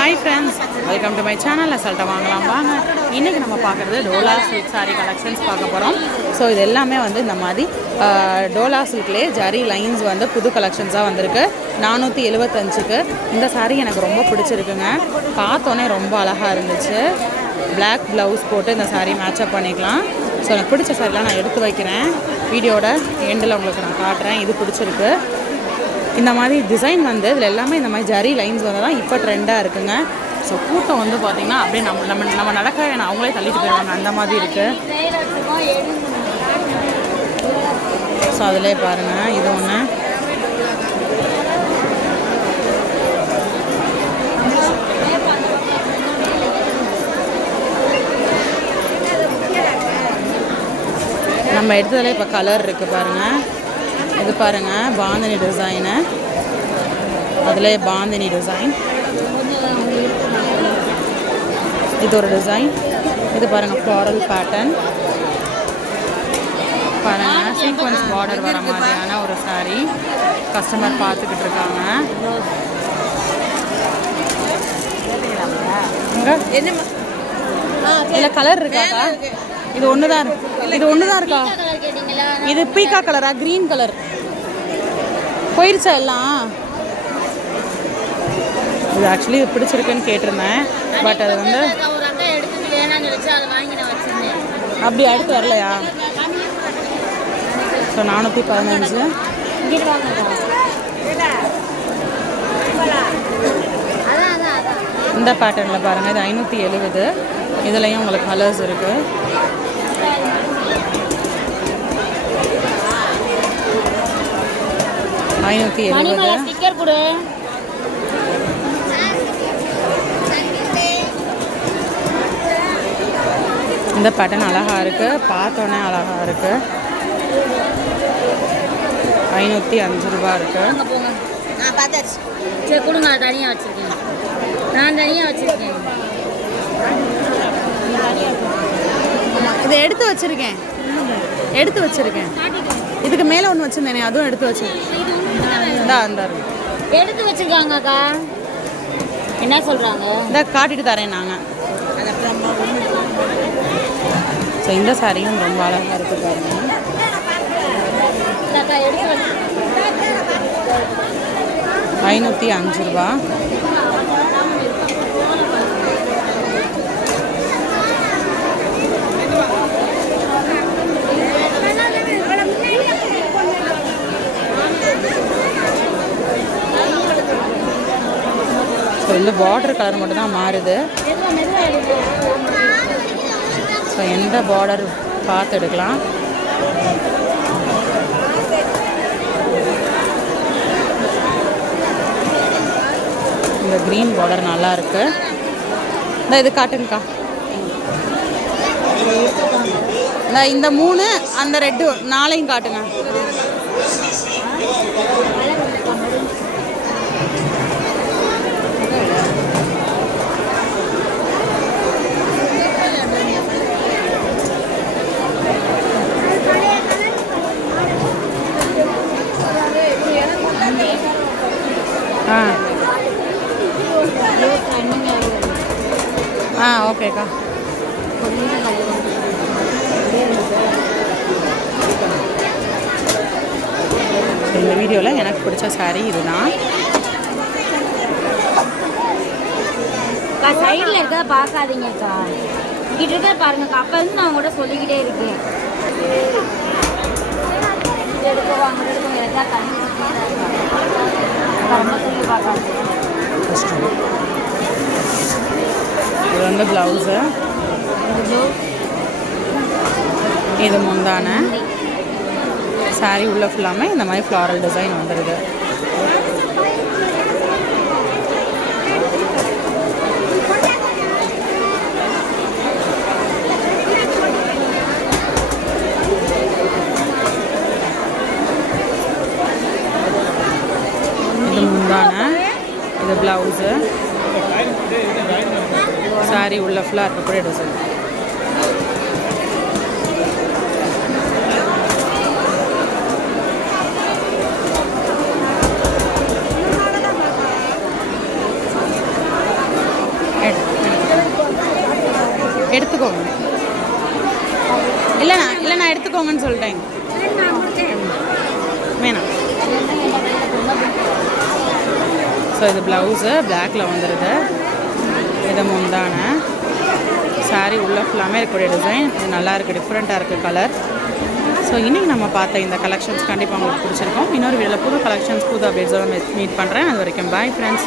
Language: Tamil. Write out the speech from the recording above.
Hi friends, welcome to my channel. அசால்ட்டாக வாங்கலாம் வாங்க. இன்றைக்கி நம்ம பார்க்குறது டோலா சில்க் சாரீ கலெக்ஷன்ஸ் பார்க்க போகிறோம். ஸோ இது எல்லாமே வந்து இந்த மாதிரி டோலா சில்க்லேயே ஜரி லைன்ஸ் வந்து புது கலெக்ஷன்ஸாக வந்திருக்கு. 475க்கு இந்த சாரீ எனக்கு ரொம்ப பிடிச்சிருக்குங்க. பார்த்தோன்னே ரொம்ப அழகாக இருந்துச்சு. பிளாக் ப்ளவுஸ் போட்டு இந்த சாரீ மேட்சப் பண்ணிக்கலாம். ஸோ எனக்கு பிடிச்ச சாரீலாம் நான் எடுத்து வைக்கிறேன். வீடியோட எண்டில் உங்களுக்கு நான் காட்டுறேன். இது பிடிச்சிருக்கு. இந்த மாதிரி டிசைன் வந்து இதில் எல்லாமே இந்த மாதிரி ஜரி லைன்ஸ் வந்து தான் இப்போ ட்ரெண்டாக இருக்குங்க. ஸோ கூட்டம் வந்து பார்த்திங்கன்னா அப்படியே நம்ம நடக்க அவங்களே தள்ளிட்டு போயிடுவாங்க, அந்த மாதிரி இருக்குது. ஸோ அதிலே பாருங்கள், இது ஒன்று. நம்ம எடுத்ததில் இப்போ கலர் இருக்குது பாருங்கள். இது பாருங்கள், பாந்தினி டிசைனு. அதிலே பாந்தினி டிசைன். இது ஒரு டிசைன். இது பாருங்கள், ஃப்ளாரல் பேட்டர்ன். பாருங்கள், சீக்வன்ஸ் பார்டர் வர மாதிரியான ஒரு சாரீ கஸ்டமர் பார்த்துக்கிட்டு இருக்காங்க. இல்லை கலர் இருக்காக்கா? இது ஒன்று தான் இருக்கு. இது ஒன்று தான் இருக்கா? இது பீக்கா கலரா? க்ரீன் கலர் போயிடுச்சா எல்லாம்? இது ஆக்சுவலி பிடிச்சிருக்குன்னு கேட்டிருந்தேன். பட் அது வந்து அப்படி அடுத்து வரலையா? ஸோ 415 இந்த பேட்டர்னில் பாருங்கள். இது 570. இதுலேயும் உங்களுக்கு கலர்ஸ் இருக்குது. இந்த பேட்டர்ன் அழகாக இருக்குது, பார்த்தோன்னே அழகாக இருக்குது. 505 ரூபா இருக்குது. சரி கொடுங்க, தனியாக வச்சுருக்கேன். நான் தனியாக வச்சுருக்கேன். இதை எடுத்து வச்சுருக்கேன். இதுக்கு மேலே ஒன்று வச்சுருந்தேனே, அதுவும் எடுத்து வச்சுருக்கேன். எடுத்து வச்சுருக்காங்கக்கா. என்ன சொல்கிறாங்க? இந்த காட்டிட்டு தரேன் நாங்கள். ஸோ இந்த சாரியும் ரொம்ப அழகாக இருக்குது பாருங்க. 505 ரூபா. ஸோ இந்த பார்டர் கலர் மட்டும் தான் மாறுது. ஸோ எந்த பார்டர் பார்த்து எடுக்கலாம். இந்த க்ரீன் பார்டர் நல்லா இருக்கு. இது காட்டுங்கக்கா. இந்த 3 அந்த ரெட்டு 4 காட்டுங்க. ஓகேக்கா. இந்த வீடியோவில் எனக்கு பிடிச்ச சாரீ இதுதான். சைடில் இருக்க பார்க்காதீங்கக்கா, இங்கிட்ட இருக்க பாருங்கக்கா. அப்போ வந்து நான் உங்கள்கிட்ட சொல்லிக்கிட்டே இருக்கேன். இது வந்து ப்ளவுஸு. இது முந்தான சாரீ. உள்ள ஃபுல்லாமே இந்த மாதிரி ஃப்ளாரல் டிசைன் வந்துடுது. இது முந்தான, இது ப்ளவுஸு. சாரீ உள்ள ஃபுல்லாக இருக்கக்கூடிய டிசைன். எடுத்துக்கோங்க. இல்லைண்ணா எடுத்துக்கோங்கன்னு சொல்லிட்டேன். வேணாம். ஸோ இது ப்ளவுஸு பிளாக்ல வந்துடுது. இது முந்தான சாரீ உள்ள ஃபுல்லாமே இருக்கக்கூடிய டிசைன். இது நல்லா இருக்குது, டிஃப்ரெண்ட்டாக இருக்குது கலர். ஸோ இன்றைக்கி நம்ம பார்த்த இந்த கலெக்ஷன்ஸ் கண்டிப்பாக உங்களுக்கு பிடிச்சிருக்கோம். இன்னொரு வீடியோவில் புது கலெக்ஷன்ஸ் புது அப்டேட்ஸோட மீட் பண்ணுறேன். அது வரைக்கும் பாய் ஃப்ரெண்ட்ஸ்.